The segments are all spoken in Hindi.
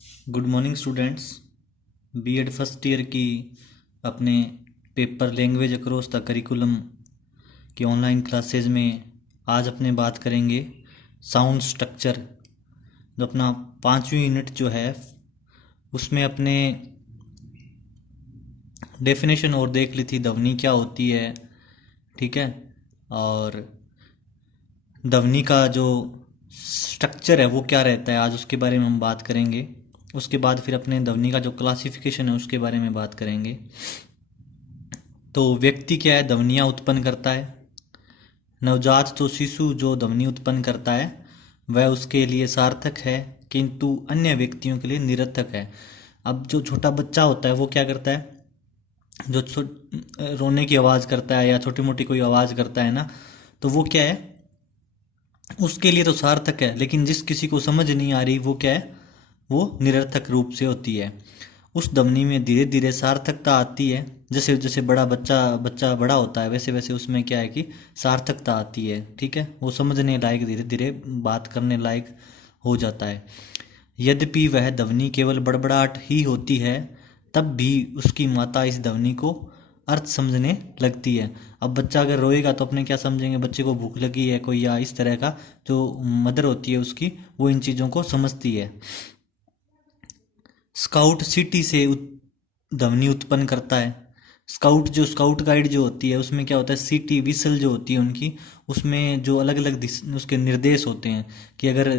Good morning students. BEd first year की अपने paper language across the curriculum की ऑनलाइन क्लासेज में आज अपने बात करेंगे साउंड स्ट्रक्चर। जो अपना 5वीं यूनिट जो है उसमें अपने डेफिनेशन और देख ली थी, ध्वनि क्या होती है, ठीक है। और ध्वनि का जो स्ट्रक्चर है वो क्या रहता है, आज उसके बारे में हम बात करेंगे। उसके बाद फिर अपने ध्वनि का जो क्लासिफिकेशन है उसके बारे में बात करेंगे। तो व्यक्ति क्या है, ध्वनियाँ उत्पन्न करता है। नवजात तो शिशु जो ध्वनि उत्पन्न करता है वह उसके लिए सार्थक है, किंतु अन्य व्यक्तियों के लिए निरर्थक है। अब जो छोटा बच्चा होता है वो क्या करता है, जो रोने की आवाज़ करता है या छोटी मोटी कोई आवाज़ करता है ना, तो वो क्या है, उसके लिए तो सार्थक है, लेकिन जिस किसी को समझ नहीं आ रही वो क्या है, वो निरर्थक रूप से होती है। उस ध्वनि में धीरे धीरे सार्थकता आती है। जैसे जैसे बड़ा बच्चा बच्चा बड़ा होता है वैसे वैसे उसमें क्या है कि सार्थकता आती है, ठीक है। वो समझने लायक, धीरे धीरे बात करने लायक हो जाता है। यद्यपि वह ध्वनि केवल बड़बड़ाहट ही होती है, तब भी उसकी माता इस ध्वनि को अर्थ समझने लगती है। अब बच्चा अगर रोएगा तो अपने क्या समझेंगे, बच्चे को भूख लगी है कोई, या इस तरह का जो मदर होती है उसकी, वो इन चीज़ों को समझती है। स्काउट सीटी से ध्वनि उत्पन्न करता है। स्काउट गाइड जो होती है उसमें क्या होता है, सीटी विसल जो होती है उनकी, उसमें जो अलग अलग उसके निर्देश होते हैं कि अगर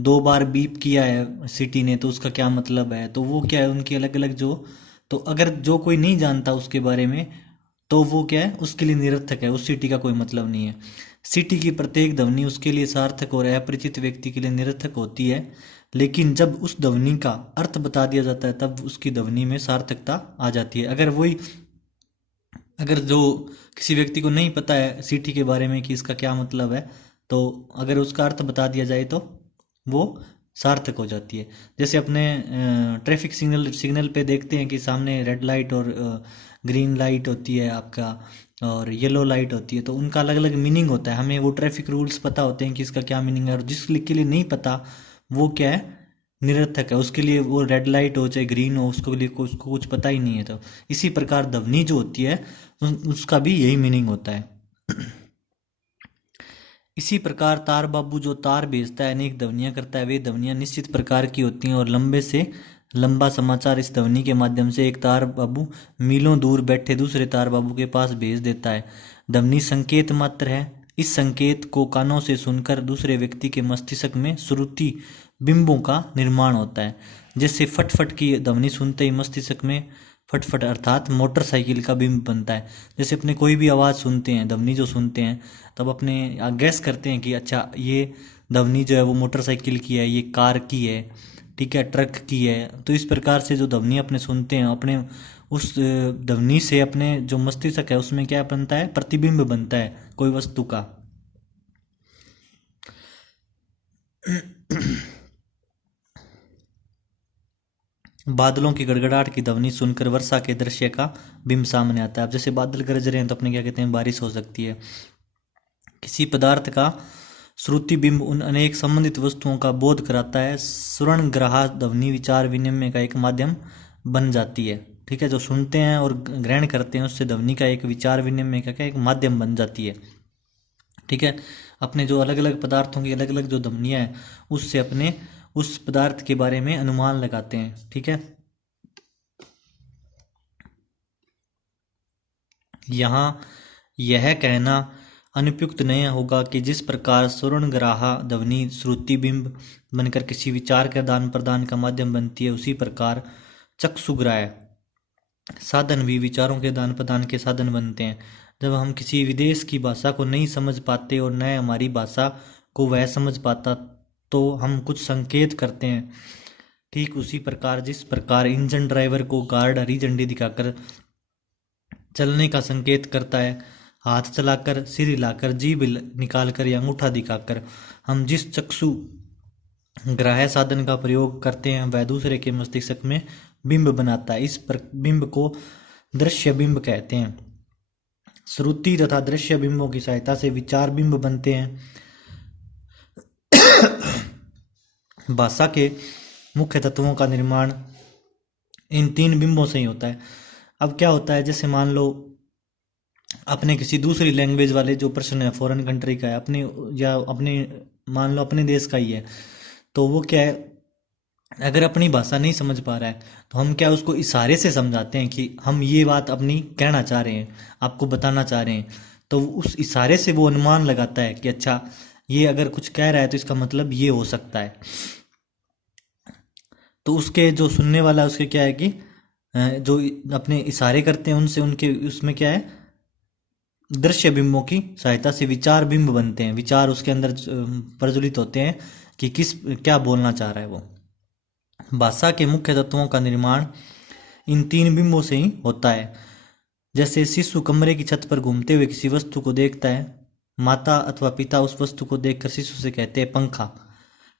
2 बार बीप किया है सीटी ने तो उसका क्या मतलब है। तो वो क्या है, उनकी अलग अलग जो, तो अगर जो कोई नहीं जानता उसके बारे में तो वो क्या है, उसके लिए निरर्थक है, उस सिटी का कोई मतलब नहीं है। सिटी की प्रत्येक ध्वनि उसके लिए सार्थक और अपरिचित व्यक्ति के लिए निरर्थक होती है, लेकिन जब उस ध्वनि का अर्थ बता दिया जाता है तब उसकी ध्वनि में सार्थकता आ जाती है। अगर जो किसी व्यक्ति को नहीं पता है सिटी के बारे में कि इसका क्या मतलब है, तो अगर उसका अर्थ बता दिया जाए तो वो सार्थक हो जाती है। जैसे अपने ट्रैफिक सिग्नल पे देखते हैं कि सामने रेड लाइट और ग्रीन लाइट होती है आपका, और येलो लाइट होती है, तो उनका अलग अलग मीनिंग होता है। हमें वो ट्रैफिक रूल्स पता होते हैं कि इसका क्या मीनिंग है, और के लिए नहीं पता वो क्या है, निरर्थक है। उसके लिए वो रेड लाइट हो चाहे ग्रीन हो, उसको कुछ पता ही नहीं है। तो इसी प्रकार ध्वनि जो होती है उसका भी यही मीनिंग होता है। इसी प्रकार तार बाबू जो तार भेजता है, अनेक ध्वनियाँ करता है, वे ध्वनियाँ निश्चित प्रकार की होती हैं और लंबे से लंबा समाचार इस ध्वनि के माध्यम से एक तार बाबू मीलों दूर बैठे दूसरे तार बाबू के पास भेज देता है। ध्वनि संकेत मात्र है। इस संकेत को कानों से सुनकर दूसरे व्यक्ति के मस्तिष्क में श्रुति बिंबों का निर्माण होता है। जैसे फटफट की ध्वनि सुनते ही मस्तिष्क में फटफट अर्थात मोटरसाइकिल का बिंब बनता है। जैसे अपने कोई भी आवाज़ सुनते हैं, ध्वनि जो सुनते हैं, तब अपने गैस करते हैं कि अच्छा ये ध्वनि जो है वो मोटरसाइकिल की है, ये कार की है, ठीक है, ट्रक की है। तो इस प्रकार से जो ध्वनि अपने सुनते हैं, अपने उस ध्वनि से अपने जो मस्तिष्क है उसमें क्या बनता है, प्रतिबिंब बनता है कोई वस्तु का। बादलों की गड़गड़ाहट की ध्वनि सुनकर वर्षा के दृश्य का बिंब सामने आता है। अब जैसे बादल गरज रहे हैं तो अपने क्या कहते हैं, बारिश हो सकती है। किसी पदार्थ का श्रुति बिंब उन अनेक संबंधित वस्तुओं का बोध कराता है। श्रवण ग्राह्य ध्वनि विचार विनिमय का एक माध्यम बन जाती है, ठीक है। जो सुनते हैं और ग्रहण करते हैं उससे ध्वनि का एक विचार विनिमय का क्या एक माध्यम बन जाती है, ठीक है। अपने जो अलग अलग पदार्थों की अलग अलग जो ध्वनियाँ हैं उससे अपने उस पदार्थ के बारे में अनुमान लगाते हैं, ठीक है। यहाँ यह कहना अनुपयुक्त नहीं होगा कि जिस प्रकार श्रवणग्राह्य ध्वनि श्रुतिबिंब बनकर किसी विचार के आदान प्रदान का माध्यम बनती है, उसी प्रकार चक्षुग्राह्य साधन भी विचारों के आदान प्रदान के साधन बनते हैं। जब हम किसी विदेश की भाषा को नहीं समझ पाते और न हमारी भाषा को वह समझ पाता तो हम कुछ संकेत करते हैं। ठीक उसी प्रकार जिस प्रकार इंजन ड्राइवर को गार्ड हरी झंडी दिखाकर चलने का संकेत करता है, हाथ चलाकर, सिर हिलाकर, जीभ निकालकर या अंगूठा दिखाकर, हम जिस चक्षु ग्राह्य साधन का प्रयोग करते हैं वह दूसरे के मस्तिष्क में बिंब बनाता है। इस बिंब को दृश्य बिंब कहते हैं। श्रुति तथा दृश्य बिंबों की सहायता से विचार बिंब बनते हैं। भाषा के मुख्य तत्वों का निर्माण इन तीन बिंबों से ही होता है। अब क्या होता है, जैसे मान लो अपने किसी दूसरी लैंग्वेज वाले जो पर्सन है, फॉरेन कंट्री का है, अपने या अपने मान लो अपने देश का ही है, तो वो क्या है, अगर अपनी भाषा नहीं समझ पा रहा है तो हम क्या उसको इशारे से समझाते हैं कि हम ये बात अपनी कहना चाह रहे हैं, आपको बताना चाह रहे हैं। तो उस इशारे से वो अनुमान लगाता है कि अच्छा ये अगर कुछ कह रहा है तो इसका मतलब ये हो सकता है। तो उसके जो सुनने वाला है उसके क्या है कि जो अपने इशारे करते हैं उनसे उनके उसमें क्या है, दृश्य बिंबों की सहायता से विचार बिंब बनते हैं, विचार उसके अंदर प्रज्वलित होते हैं कि किस क्या बोलना चाह रहा है वो। भाषा के मुख्य तत्वों का निर्माण इन तीन बिंबों से ही होता है। जैसे शिशु कमरे की छत पर घूमते हुए किसी वस्तु को देखता है, माता अथवा पिता उस वस्तु को देखकर शिशु से कहते हैं पंखा।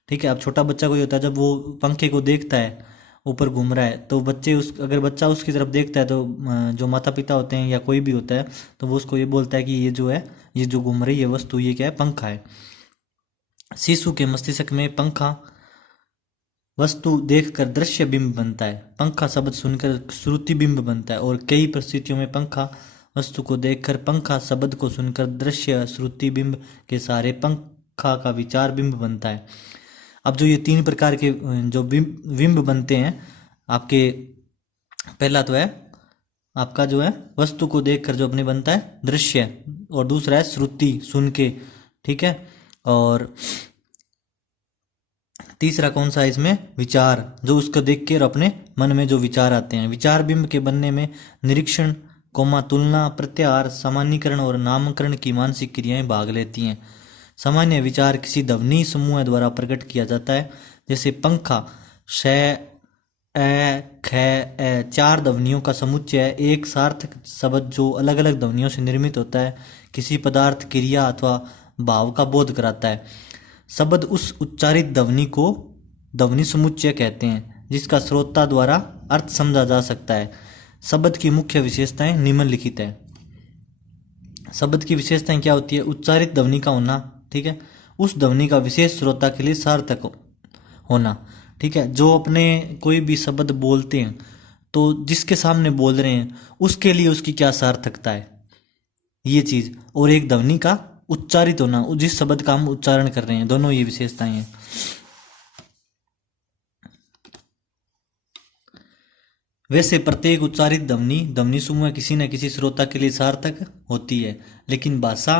ठीक है, अब छोटा बच्चा कोई होता है, जब वो पंखे को देखता है ऊपर घूम रहा है, तो बच्चे उस अगर बच्चा उसकी तरफ देखता है तो जो माता पिता होते हैं या कोई भी होता है तो वो उसको ये बोलता है कि ये जो है, ये जो घूम रही है वस्तु, ये क्या है, पंखा है। शिशु के मस्तिष्क में पंखा वस्तु देखकर दृश्य बिंब बनता है, पंखा शब्द सुनकर श्रुति बिंब बनता है, और कई परिस्थितियों में पंखा वस्तु को देखकर पंखा शब्द को सुनकर दृश्य श्रुति बिंब के सारे पंखा का विचार बिंब बनता है। अब जो ये तीन प्रकार के जो बिंब बनते हैं आपके, पहला तो है आपका जो है वस्तु को देखकर जो अपने बनता है दृश्य, और दूसरा है श्रुति सुन के, ठीक है, और तीसरा कौन सा है इसमें, विचार, जो उसको देख के और अपने मन में जो विचार आते हैं। विचार बिंब के बनने में निरीक्षण, तुलना, प्रत्याहार, सामान्यीकरण और नामकरण की मानसिक क्रियाएं भाग लेती हैं। सामान्य विचार किसी ध्वनि समूह द्वारा प्रकट किया जाता है, जैसे पंखा श ए ख ए, चार ध्वनियों का समुच्चय है, एक सार्थक शब्द जो अलग अलग ध्वनियों से निर्मित होता है, किसी पदार्थ, क्रिया अथवा भाव का बोध कराता है। शब्द उस उच्चारित ध्वनि को ध्वनि समुच्चय कहते हैं जिसका श्रोता द्वारा अर्थ समझा जा सकता है। शब्द की मुख्य विशेषताएं निम्नलिखित है। शब्द की विशेषताएं क्या होती है, उच्चारित ध्वनि का होना, ठीक है, उस ध्वनि का विशेष श्रोता के लिए सार्थक होना, ठीक है, जो अपने कोई भी शब्द बोलते हैं तो जिसके सामने बोल रहे हैं उसके लिए उसकी क्या सार्थकता है, ये चीज, और एक ध्वनि का उच्चारित होना, जिस शब्द का हम उच्चारण कर रहे हैं, दोनों ये विशेषताएं हैं। वैसे प्रत्येक उच्चारित ध्वनि ध्वनि समूह किसी न किसी श्रोता के लिए सार्थक होती है, लेकिन भाषा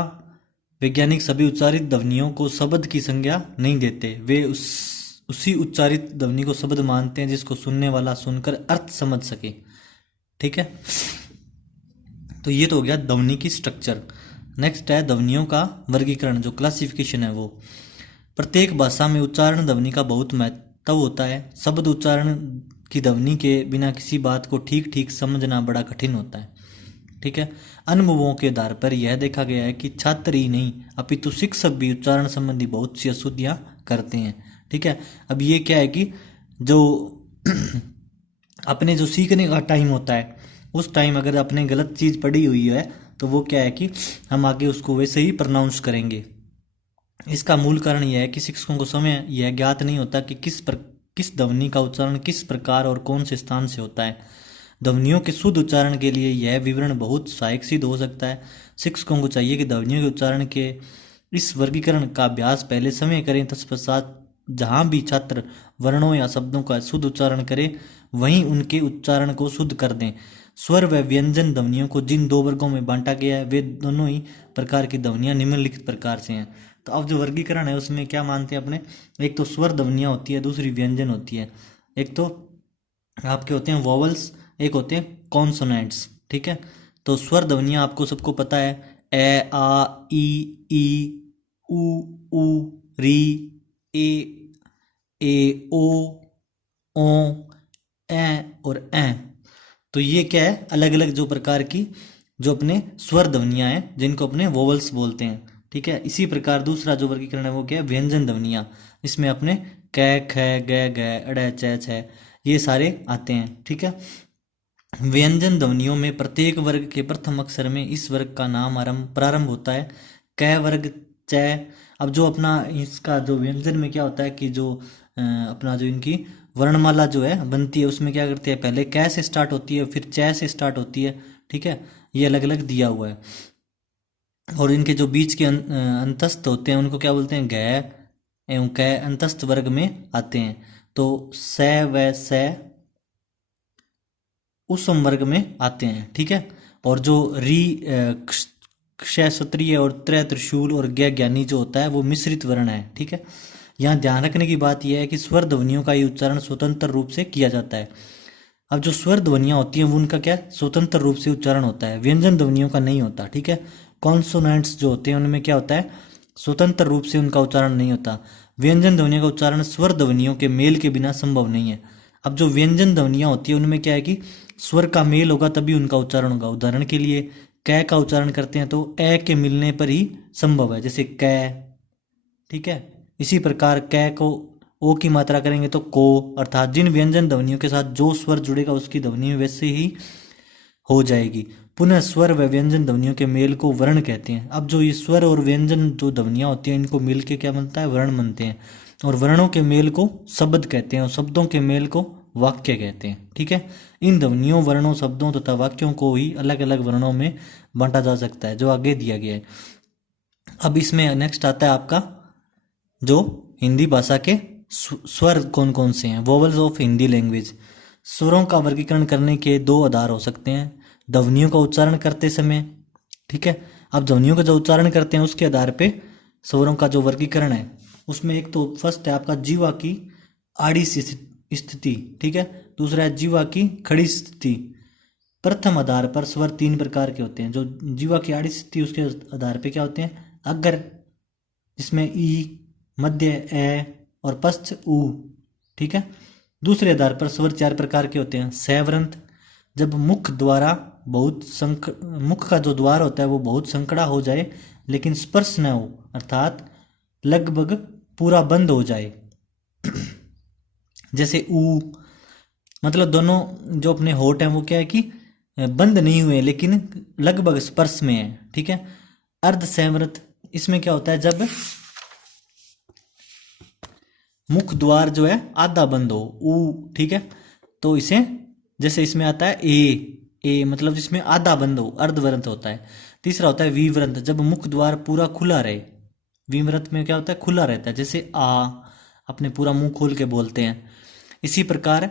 वैज्ञानिक सभी उच्चारित ध्वनियों को शब्द की संज्ञा नहीं देते। वे उसी उच्चारित ध्वनि को शब्द मानते हैं जिसको सुनने वाला सुनकर अर्थ समझ सके, ठीक है। तो ये तो हो गया ध्वनि की स्ट्रक्चर। नेक्स्ट है ध्वनियों का वर्गीकरण, जो क्लासिफिकेशन है वो। प्रत्येक भाषा में उच्चारण ध्वनि का बहुत महत्व होता है। शब्द उच्चारण की ध्वनि के बिना किसी बात को ठीक ठीक समझना बड़ा कठिन होता है, ठीक है। अनुभवों के आधार पर यह देखा गया है कि छात्र ही नहीं अपितु शिक्षक भी उच्चारण संबंधी बहुत सी अशुद्धियां करते हैं, ठीक है। अब ये क्या है कि जो अपने जो सीखने का टाइम होता है उस टाइम अगर अपने गलत चीज पढ़ी हुई है तो वो क्या है कि हम आगे उसको वैसे ही प्रोनाउंस करेंगे। इसका मूल कारण यह है कि शिक्षकों को समय यह ज्ञात नहीं होता कि किस ध्वनि का उच्चारण किस प्रकार और कौन से स्थान से होता है। ध्वनियों के शुद्ध उच्चारण के लिए यह विवरण बहुत सहायक सिद्ध हो सकता है। शिक्षकों को चाहिए कि ध्वनियों के उच्चारण के इस वर्गीकरण का अभ्यास पहले समय करें, तत्पश्चात जहां भी छात्र वर्णों या शब्दों का शुद्ध उच्चारण करें वहीं उनके उच्चारण को शुद्ध कर दें। स्वर व व्यंजन ध्वनियों को जिन दो वर्गों में बांटा गया है वे दोनों ही प्रकार की ध्वनियां निम्नलिखित प्रकार से हैं। तो अब जो वर्गीकरण है उसमें क्या मानते हैं अपने, एक तो स्वर ध्वनियां होती है, दूसरी व्यंजन होती है, एक तो आपके होते हैं वोवल्स, एक होते हैं कॉन्सोनेंट्स, ठीक है। तो स्वर ध्वनियां आपको सबको पता है, ए आ ई उ ऊ री ए ओ ए और ए। तो ये क्या है, अलग अलग जो प्रकार की जो अपने स्वर ध्वनियां हैं जिनको अपने वोवल्स बोलते हैं, ठीक है। इसी प्रकार दूसरा जो वर्गीकरण है वो क्या है, व्यंजन ध्वनियां, इसमें अपने कै ख ग ग अड़ च छ ये सारे आते हैं, ठीक है। व्यंजन ध्वनियों में प्रत्येक वर्ग के प्रथम अक्षर में इस वर्ग का नाम प्रारंभ होता है। कै वर्ग च। अब जो अपना इसका जो व्यंजन में क्या होता है कि जो अपना जो इनकी वर्णमाला जो है बनती है उसमें क्या करते हैं, पहले कै से स्टार्ट होती है, फिर च से स्टार्ट होती है। ठीक है, ये अलग अलग दिया हुआ है। और इनके जो बीच के अंतस्थ होते हैं उनको क्या बोलते हैं, गै एवं कै अंतस्थ वर्ग में आते हैं। तो स व स उस संवर्ग में आते हैं। ठीक है, और जो री क्षत्रिय और त्रय त्रिशूल और ज्ञ ज्ञानी जो होता है वो मिश्रित वर्ण है। ठीक है, यहाँ ध्यान रखने की बात यह है कि स्वर ध्वनियों का ये उच्चारण स्वतंत्र रूप से किया जाता है। अब जो स्वर ध्वनियाँ होती हैं वो उनका क्या स्वतंत्र रूप से उच्चारण होता है, व्यंजन ध्वनियों का नहीं होता। ठीक है, कॉन्सोनेंट्स जो होते हैं उनमें क्या होता है, स्वतंत्र रूप से उनका उच्चारण नहीं होता। व्यंजन ध्वनियों का उच्चारण स्वर ध्वनियों के मेल के बिना संभव नहीं है। अब जो व्यंजन ध्वनियाँ होती है उनमें क्या है कि स्वर का मेल होगा तभी उनका उच्चारण होगा। उदाहरण के लिए कै का उच्चारण करते हैं तो ए के मिलने पर ही संभव है, जैसे कै। ठीक है, इसी प्रकार कै को ओ की मात्रा करेंगे तो को, अर्थात जिन व्यंजन ध्वनियों के साथ जो स्वर जुड़ेगा उसकी ध्वनि वैसे ही हो जाएगी। पुनः स्वर व व्यंजन ध्वनियों के मेल को वर्ण कहते हैं। अब जो ये स्वर और व्यंजन जो ध्वनियाँ होती हैं इनको मिल के क्या बनता है, वर्ण बनते हैं। और वर्णों के मेल को शब्द कहते हैं और शब्दों के मेल को वाक्य कहते हैं। ठीक है, इन ध्वनियों, वर्णों, शब्दों तथा वाक्यों को ही अलग अलग वर्णों में बांटा जा सकता है, जो आगे दिया गया है। अब इसमें नेक्स्ट आता है आपका जो हिंदी भाषा के स्वर कौन कौन से हैं, वोवल्स ऑफ हिंदी लैंग्वेज। स्वरों का वर्गीकरण करने के दो आधार हो सकते हैं, ध्वनियों का उच्चारण करते समय। ठीक है, अब ध्वनियों का जो उच्चारण करते हैं उसके आधार पे स्वरों का जो वर्गीकरण है उसमें एक तो फर्स्ट है आपका जीवा की आड़ी स्थिति। ठीक है, दूसरा है जीवा की खड़ी स्थिति। प्रथम आधार पर स्वर तीन प्रकार के होते हैं। जो जीवा की आड़ी स्थिति उसके आधार पे क्या होते हैं, अगर, जिसमें ई, मध्य ए और पश्च ऊ। ठीक है, दूसरे आधार पर स्वर चार प्रकार के होते हैं। सैवरंत, जब मुख द्वारा बहुत मुख का जो द्वार होता है वो बहुत संकड़ा हो जाए लेकिन स्पर्श न हो, अर्थात लगभग पूरा बंद हो जाए। जैसे ऊ, मतलब दोनों जो अपने होठ हैं वो क्या है कि बंद नहीं हुए लेकिन लगभग स्पर्श में है। ठीक है, अर्ध संवृत, इसमें क्या होता है, जब मुख द्वार जो है आधा बंद हो, ऊ। ठीक है, तो इसे जैसे इसमें आता है ए मतलब जिसमें आधा बंद हो, अर्धवृंत होता है। तीसरा होता है विवृंत, जब मुख द्वार पूरा खुला रहे। विवृंत में क्या होता है, खुला रहता है, जैसे आ, अपने पूरा मुंह खोल के बोलते हैं। इसी प्रकार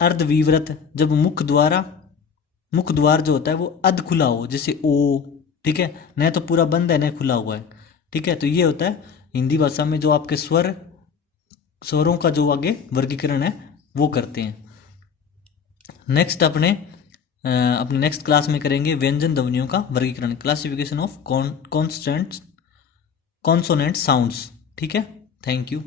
अर्धविवृत, जब मुख द्वार जो होता है वो अध खुला हो, जैसे ओ। ठीक है, न तो पूरा बंद है न खुला हुआ है। ठीक है, तो ये होता है हिंदी भाषा में जो आपके स्वरों का जो आगे वर्गीकरण है वो करते हैं। नेक्स्ट अपने नेक्स्ट क्लास में करेंगे व्यंजन ध्वनियों का वर्गीकरण, क्लासिफिकेशन ऑफ कॉन्सोनेंट साउंड्स। ठीक है, थैंक यू।